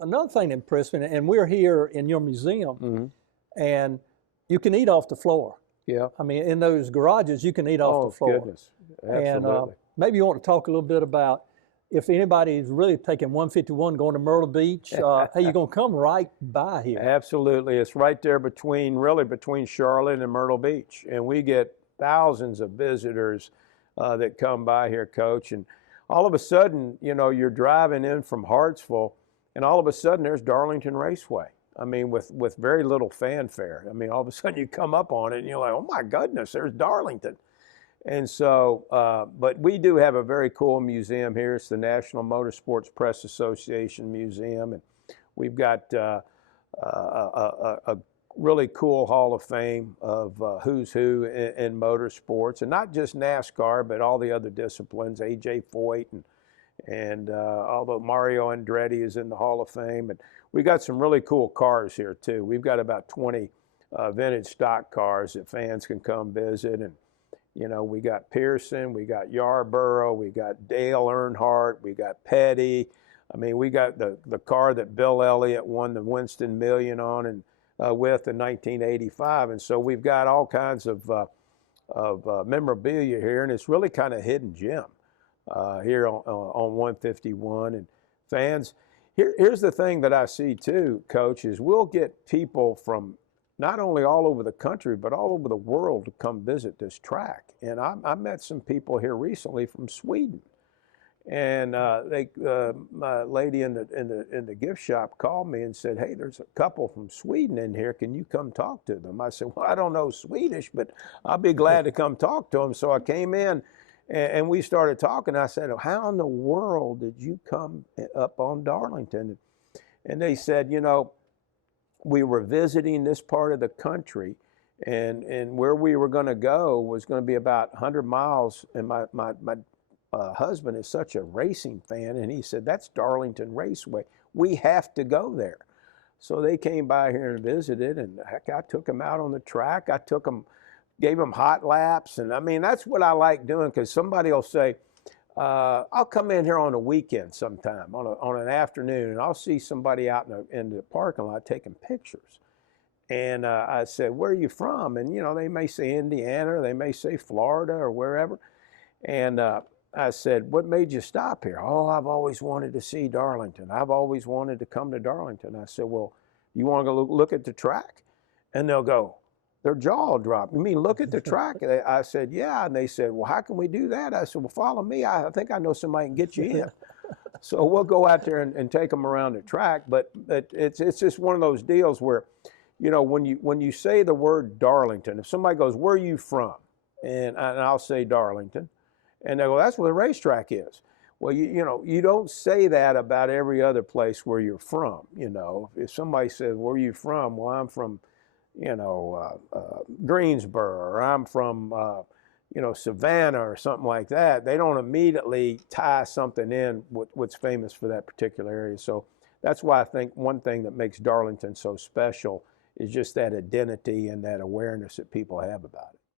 another thing that impressed me, and we're here in your museum, and you can eat off the floor. Yeah. I mean, in those garages, you can eat off the floor. Oh, goodness. Absolutely. And maybe you want to talk a little bit about if anybody's really taking 151 going to Myrtle Beach, hey, you're going to come right by here. Absolutely. It's right there between Charlotte and Myrtle Beach. And we get thousands of visitors that come by here, Coach. And all of a sudden, you know, you're driving in from Hartsville, and all of a sudden there's Darlington Raceway. I mean, with very little fanfare. I mean, all of a sudden you come up on it and you're like, oh my goodness, there's Darlington. And so, but we do have a very cool museum here. It's the National Motorsports Press Association Museum. And we've got a really cool Hall of Fame of who's who in motorsports. And not just NASCAR, but all the other disciplines, A.J. Foyt and although Mario Andretti is in the Hall of Fame. And we got some really cool cars here too. We've got about 20 vintage stock cars that fans can come visit. And you know, we got Pearson, we got Yarborough, we got Dale Earnhardt, we got Petty. I mean, we got the car that Bill Elliott won the Winston Million on and with in 1985. And so we've got all kinds of memorabilia here, and it's really kind of a hidden gem here on 151. And fans, here's the thing that I see too, Coach, is we'll get people from not only all over the country, but all over the world to come visit this track. And I met some people here recently from Sweden. And my lady in the gift shop called me and said, hey, there's a couple from Sweden in here. Can you come talk to them? I said, well, I don't know Swedish, but I'll be glad to come talk to them. So I came in and we started talking. I said, oh, how in the world did you come up on Darlington? And they said, you know, we were visiting this part of the country, and where we were going to go was going to be about 100 miles. And my husband is such a racing fan, and he said, that's Darlington Raceway. We have to go there. So they came by here and visited, and heck, I took them out on the track. I took them, gave them hot laps. And I mean, that's what I like doing, because somebody will say, I'll come in here on a weekend sometime, on an afternoon, and I'll see somebody out in the parking lot taking pictures. And I said, where are you from? And, you know, they may say Indiana, or they may say Florida or wherever. And I said, what made you stop here? Oh, I've always wanted to see Darlington. I've always wanted to come to Darlington. I said, well, you want to go look at the track? And they'll go, their jaw dropped. You mean look at the track? I said, yeah. And they said, well, how can we do that? I said, well, follow me. I think I know somebody can get you in. So we'll go out there and take them around the track. But it's just one of those deals where, you know, when you say the word Darlington, if somebody goes, where are you from? And I'll say Darlington. And they go, that's where the racetrack is. Well, you know, you don't say that about every other place where you're from. You know, if somebody says, where are you from? Well, I'm from, you know, Greensboro, or I'm from, you know, Savannah or something like that. They don't immediately tie something in with what's famous for that particular area. So that's why I think one thing that makes Darlington so special is just that identity and that awareness that people have about it.